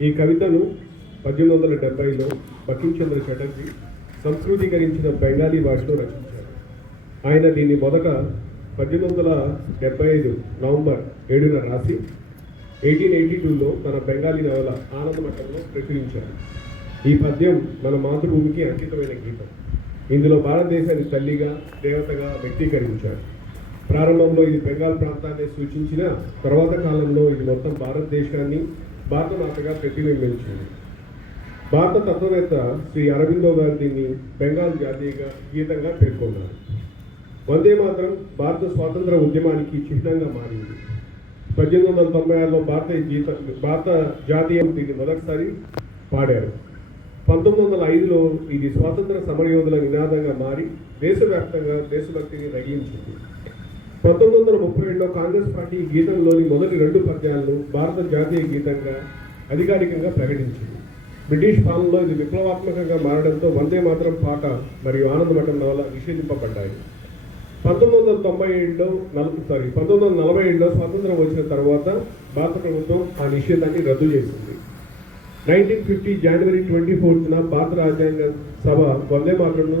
ఈ కవితను పద్దెనిమిది వందల డెబ్బైలో బకించంద్ర చటర్జీ సంస్కృతీకరించిన బెంగాలీ భాషలో రచించారు. ఆయన దీన్ని మొదట పద్దెనిమిది వందల డెబ్బై ఐదు నవంబర్ ఏడున రాసి ఎయిటీన్ ఎయిటీ టూలో తన బెంగాలీ నవల ఆనందమఠంలో ప్రచురించారు. ఈ పద్యం మన మాతృభూమికి అంకితమైన గీతం. ఇందులో భారతదేశాన్ని తల్లిగా దేవతగా వ్యక్తీకరించారు. ప్రారంభంలో ఇది బెంగాల్ ప్రాంతాన్ని సూచించిన తర్వాత కాలంలో ఇది మొత్తం భారతదేశాన్ని భారతమాతగా ప్రతిబింబించింది. భారత తత్వవేత్త శ్రీ అరవిందో గారు దీన్ని బెంగాల్ జాతీయ గీతంగా పేర్కొన్నారు. వందే మాత్రం భారత స్వాతంత్ర ఉద్యమానికి చిహ్నంగా మారింది. పద్దెనిమిది వందల తొంభై ఆరులో భారత గీత భారత జాతీయం దీన్ని మొదటిసారి పాడారు. పంతొమ్మిది వందల ఐదులో ఇది స్వాతంత్ర సమరయోధుల నినాదంగా మారి దేశవ్యాప్తంగా దేశభక్తిని రగిలించింది. పంతొమ్మిది వందల ముప్పై ఏడులో కాంగ్రెస్ పార్టీ ఈ గీతంలోని మొదటి రెండు పద్యాలను భారత జాతీయ గీతంగా అధికారికంగా ప్రకటించింది. బ్రిటిష్ పాలనలో ఇది విప్లవాత్మకంగా మారడంతో వందే మాత్రం పాట మరియు ఆనందమఠం నవల నిషేధింపబడ్డాయి. పంతొమ్మిది వందల తొంభై ఏడులో నలభై సారీ పంతొమ్మిది వందల నలభై ఏడులో స్వాతంత్రం వచ్చిన తర్వాత భారత ప్రభుత్వం ఆ నిషేధాన్ని రద్దు చేసింది. నైన్టీన్ ఫిఫ్టీ జనవరి ట్వంటీ ఫోర్త్న భారత రాజ్యాంగ సభ వందే మాత్రంను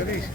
జగదీష్